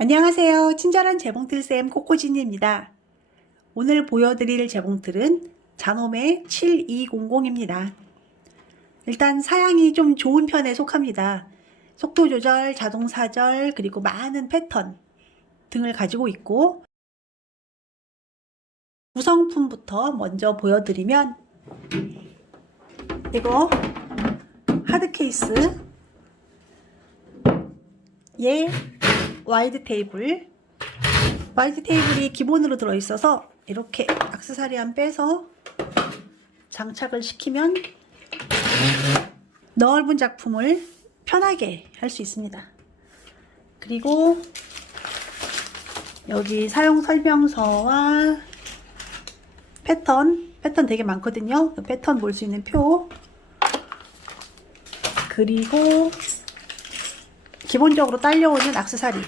안녕하세요. 친절한 재봉틀쌤 코코진입니다. 오늘 보여드릴 재봉틀은 자놈의 7200입니다. 일단 사양이 좀 좋은 편에 속합니다. 속도 조절, 자동 사절, 그리고 많은 패턴 등을 가지고 있고 구성품부터 먼저 보여드리면 이거 하드 케이스 얘 와이드 테이블 와이드 테이블이 기본으로 들어있어서 이렇게 악세사리함 빼서 장착을 시키면 넓은 작품을 편하게 할 수 있습니다. 그리고 여기 사용 설명서와 패턴, 패턴 되게 많거든요. 그 패턴 볼 수 있는 표. 그리고 기본적으로 딸려오는 악세사리.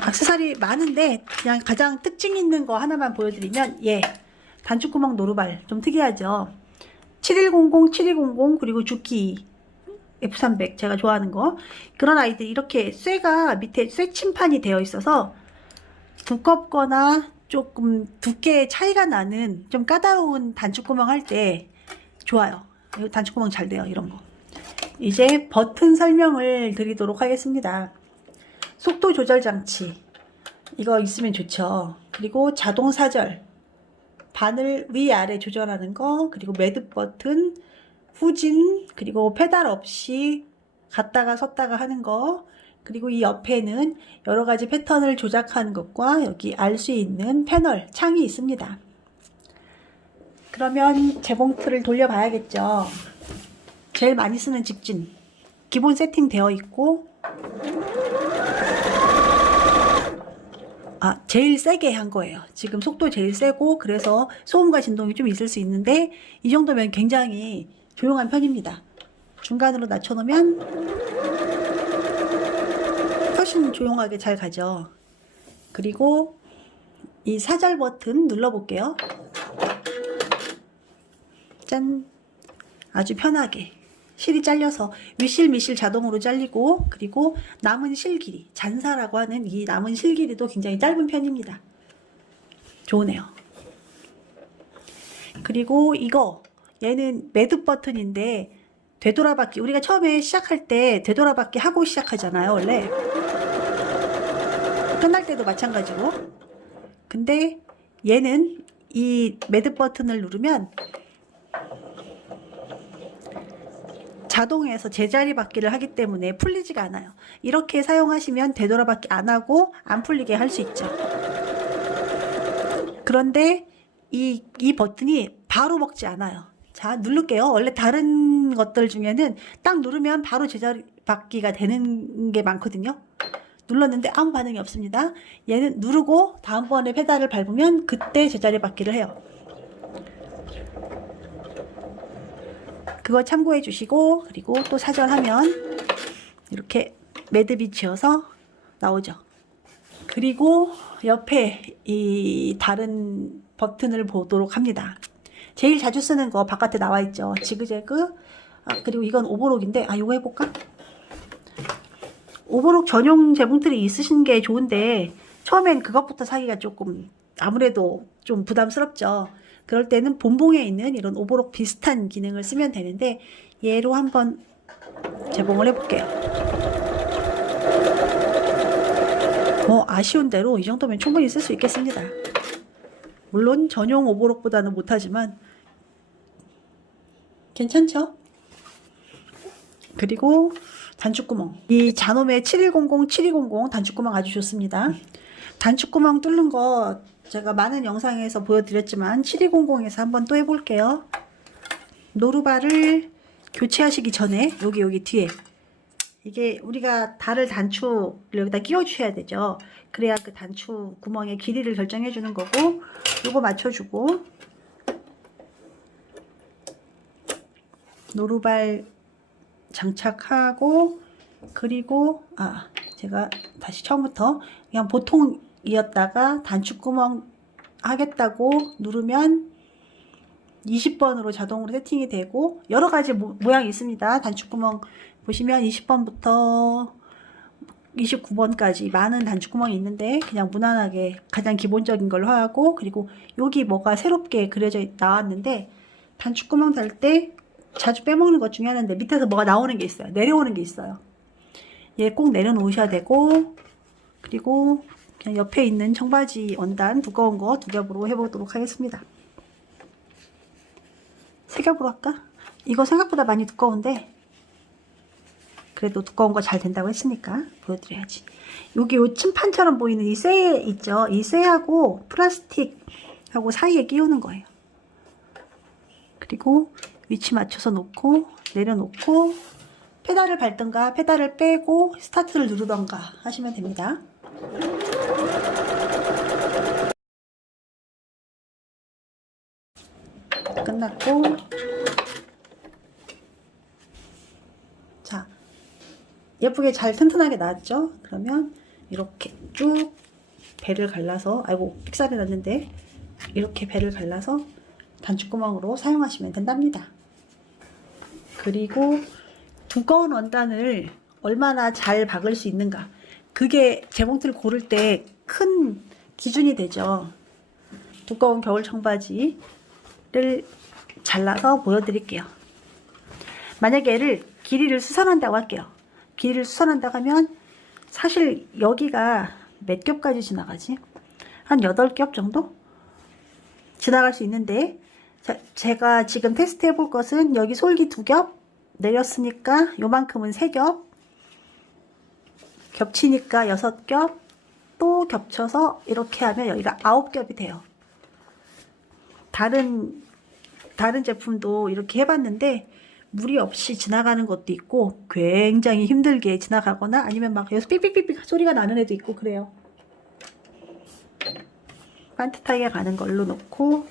악세사리 많은데 그냥 가장 특징 있는 거 하나만 보여드리면 예 단축구멍 노루발 좀 특이하죠. 7100, 7200 그리고 주키 F300 제가 좋아하는 거 그런 아이들 이렇게 쇠가 밑에 쇠 침판이 되어 있어서 두껍거나 조금 두께 차이가 나는 좀 까다로운 단축구멍 할 때 좋아요. 이거 단축구멍 잘 돼요 이런 거. 이제 버튼 설명을 드리도록 하겠습니다. 속도 조절 장치 이거 있으면 좋죠. 그리고 자동 사절 바늘 위아래 조절하는 거 그리고 매듭 버튼 후진 그리고 페달 없이 갔다가 섰다가 하는 거 그리고 이 옆에는 여러 가지 패턴을 조작하는 것과 여기 알 수 있는 패널 창이 있습니다. 그러면 재봉틀을 돌려봐야겠죠. 제일 많이 쓰는 직진. 기본 세팅 되어 있고 아 제일 세게 한 거예요. 지금 속도 제일 세고 그래서 소음과 진동이 좀 있을 수 있는데 이 정도면 굉장히 조용한 편입니다. 중간으로 낮춰놓으면 훨씬 조용하게 잘 가죠. 그리고 이 사절 버튼 눌러 볼게요. 짠. 아주 편하게 실이 잘려서 위실 미실 자동으로 잘리고 그리고 남은 실 길이 잔사라고 하는 이 남은 실 길이도 굉장히 짧은 편입니다. 좋으네요. 그리고 이거 얘는 매듭 버튼인데 되돌아받기 우리가 처음에 시작할 때 되돌아받기 하고 시작하잖아요 원래 끝날 때도 마찬가지고 근데 얘는 이 매듭 버튼을 누르면 자동에서 제자리 받기를 하기 때문에 풀리지가 않아요. 이렇게 사용하시면 되돌아받기 안 하고 안 풀리게 할 수 있죠. 그런데 이, 이 버튼이 바로 먹지 않아요. 자, 누를게요. 원래 다른 것들 중에는 딱 누르면 바로 제자리 받기가 되는 게 많거든요. 눌렀는데 아무 반응이 없습니다. 얘는 누르고 다음번에 페달을 밟으면 그때 제자리 받기를 해요. 그거 참고해 주시고 그리고 또 사절하면 이렇게 매듭이 지어서 나오죠. 그리고 옆에 이 다른 버튼을 보도록 합니다. 제일 자주 쓰는 거 바깥에 나와 있죠. 지그재그 아, 그리고 이건 오버록인데 아 이거 해볼까? 오버록 전용 재봉틀이 있으신 게 좋은데 처음엔 그것부터 사기가 조금 아무래도 좀 부담스럽죠. 그럴 때는 본봉에 있는 이런 오버록 비슷한 기능을 쓰면 되는데 얘로 한번 재봉을 해볼게요. 뭐 아쉬운 대로 이 정도면 충분히 쓸 수 있겠습니다. 물론 전용 오버록보다는 못하지만 괜찮죠? 그리고 단축구멍. 이 자놈의 7100, 7200 단축구멍 아주 좋습니다. 단축구멍 뚫는 거 제가 많은 영상에서 보여드렸지만 7200에서 한번 또 해볼게요. 노루발을 교체하시기 전에 여기 여기 뒤에 이게 우리가 달을 단축을 여기다 끼워 주셔야 되죠. 그래야 그 단축 구멍의 길이를 결정해 주는 거고 요거 맞춰 주고 노루발 장착하고 그리고 아 제가 다시 처음부터 그냥 보통 이었다가 단축구멍 하겠다고 누르면 20번으로 자동으로 세팅이 되고 여러 가지 모, 모양이 있습니다. 단축구멍 보시면 20번부터 29번까지 많은 단추구멍이 있는데 그냥 무난하게 가장 기본적인 걸로 하고 그리고 여기 뭐가 새롭게 그려져 있- 나왔는데 단추구멍 달 때 자주 빼먹는 것 중에 하나인데 밑에서 뭐가 나오는 게 있어요. 내려오는 게 있어요. 얘 꼭 내려놓으셔야 되고 그리고 옆에 있는 청바지 원단 두꺼운 거 두 겹으로 해보도록 하겠습니다. 세 겹으로 할까? 이거 생각보다 많이 두꺼운데 그래도 두꺼운 거 잘 된다고 했으니까 보여드려야지. 여기 요 침판처럼 보이는 이 쇠 있죠? 이 쇠하고 플라스틱하고 사이에 끼우는 거예요. 그리고 위치 맞춰서 놓고 내려놓고 페달을 밟든가 페달을 빼고 스타트를 누르던가 하시면 됩니다. 끝났고 자 예쁘게 잘 튼튼하게 나왔죠? 그러면 이렇게 쭉 배를 갈라서 아이고 삑살이 났는데 이렇게 배를 갈라서 단추구멍으로 사용하시면 된답니다. 그리고 두꺼운 원단을 얼마나 잘 박을 수 있는가 그게 재봉틀 고를 때 큰 기준이 되죠. 두꺼운 겨울 청바지 를 잘라서 보여드릴게요. 만약에 얘를 길이를 수선한다고 할게요. 길이를 수선한다고 하면 사실 여기가 몇 겹까지 지나가지? 한 8겹 정도? 지나갈 수 있는데 자, 제가 지금 테스트 해볼 것은 여기 솔기 두겹 내렸으니까 요만큼은 세겹 겹치니까 여섯 겹또 겹쳐서 이렇게 하면 여기가 아홉 겹이 돼요. 다른 다른 제품도 이렇게 해봤는데 무리 없이 지나가는 것도 있고 굉장히 힘들게 지나가거나 아니면 막 여기서 삑삑삑삑 소리가 나는 애도 있고 그래요. 반듯하게 가는 걸로 놓고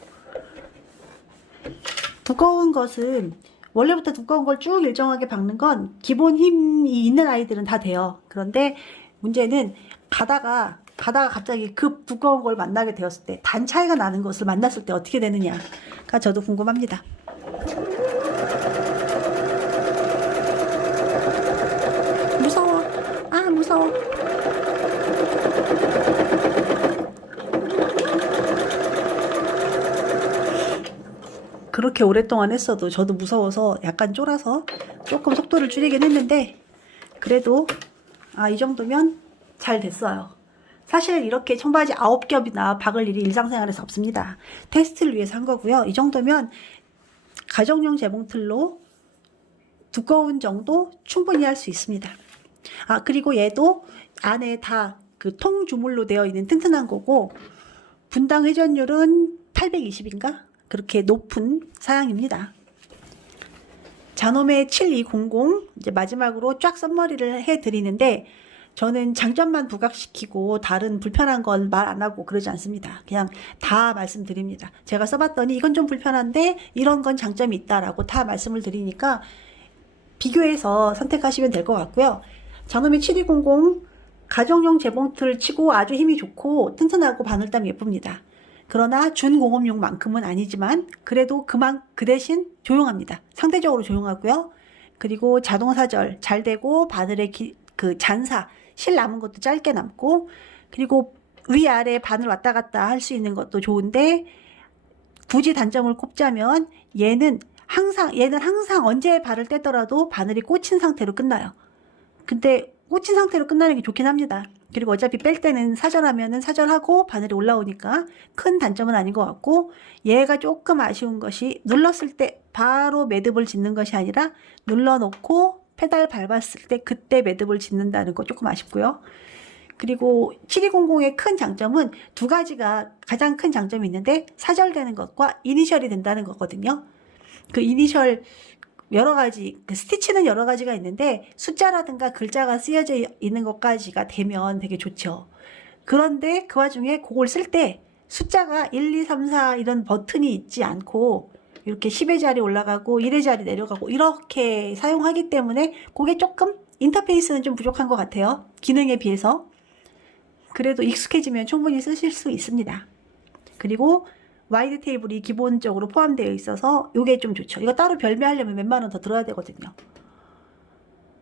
두꺼운 것은 원래부터 두꺼운 걸 쭉 일정하게 박는 건 기본 힘이 있는 아이들은 다 돼요. 그런데 문제는 가다가 가다가 갑자기 급 두꺼운 걸 만나게 되었을 때 단 차이가 나는 것을 만났을 때 어떻게 되느냐가 저도 궁금합니다. 무서워. 아, 무서워. 그렇게 오랫동안 했어도 저도 무서워서 약간 쫄아서 조금 속도를 줄이긴 했는데 그래도 아, 이 정도면 잘 됐어요. 사실 이렇게 청바지 아홉 겹이나 박을 일이 일상생활에서 없습니다. 테스트를 위해서 한 거고요. 이 정도면 가정용 재봉틀로 두꺼운 정도 충분히 할 수 있습니다. 아, 그리고 얘도 안에 다 그 통주물로 되어 있는 튼튼한 거고, 분당 회전율은 820인가? 그렇게 높은 사양입니다. 자노메 7200 이제 마지막으로 쫙 썸머리를 해 드리는데 저는 장점만 부각시키고 다른 불편한 건 말 안 하고 그러지 않습니다. 그냥 다 말씀드립니다. 제가 써봤더니 이건 좀 불편한데 이런 건 장점이 있다라고 다 말씀을 드리니까 비교해서 선택하시면 될 것 같고요. 자노미 7200 가정용 재봉틀 치고 아주 힘이 좋고 튼튼하고 바늘땀 예쁩니다. 그러나 준공업용만큼은 아니지만 그래도 그만 그 대신 조용합니다. 상대적으로 조용하고요. 그리고 자동 사절 잘 되고 바늘의 기- 그 잔사 실 남은 것도 짧게 남고 그리고 위아래 바늘 왔다 갔다 할 수 있는 것도 좋은데 굳이 단점을 꼽자면 얘는 항상 얘는 항상 언제 발을 떼더라도 바늘이 꽂힌 상태로 끝나요. 근데 꽂힌 상태로 끝나는 게 좋긴 합니다. 그리고 어차피 뺄 때는 사절하면은 사절하고 바늘이 올라오니까 큰 단점은 아닌 것 같고 얘가 조금 아쉬운 것이 눌렀을 때 바로 매듭을 짓는 것이 아니라 눌러놓고 페달 밟았을 때 그때 매듭을 짓는다는 거 조금 아쉽고요. 그리고 7200의 큰 장점은 두 가지가 가장 큰 장점이 있는데 사절되는 것과 이니셜이 된다는 거거든요. 그 이니셜 여러 가지 그 스티치는 여러 가지가 있는데 숫자라든가 글자가 쓰여져 있는 것까지가 되면 되게 좋죠. 그런데 그 와중에 그걸 쓸 때 숫자가 1, 2, 3, 4 이런 버튼이 있지 않고 이렇게 10의 자리 올라가고 1의 자리 내려가고 이렇게 사용하기 때문에 그게 조금 인터페이스는 좀 부족한 것 같아요. 기능에 비해서. 그래도 익숙해지면 충분히 쓰실 수 있습니다. 그리고 와이드 테이블이 기본적으로 포함되어 있어서 이게 좀 좋죠. 이거 따로 별매하려면 몇만 원 더 들어야 되거든요.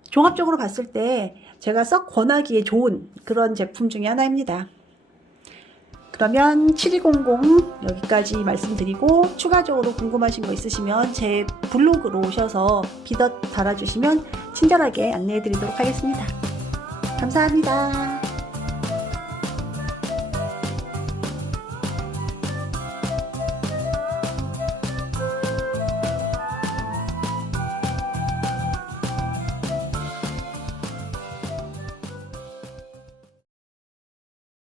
종합적으로 봤을 때 제가 썩 권하기에 좋은 그런 제품 중에 하나입니다. 그러면 7200 여기까지 말씀드리고 추가적으로 궁금하신 거 있으시면 제 블로그로 오셔서 비덧 달아주시면 친절하게 안내해 드리도록 하겠습니다. 감사합니다.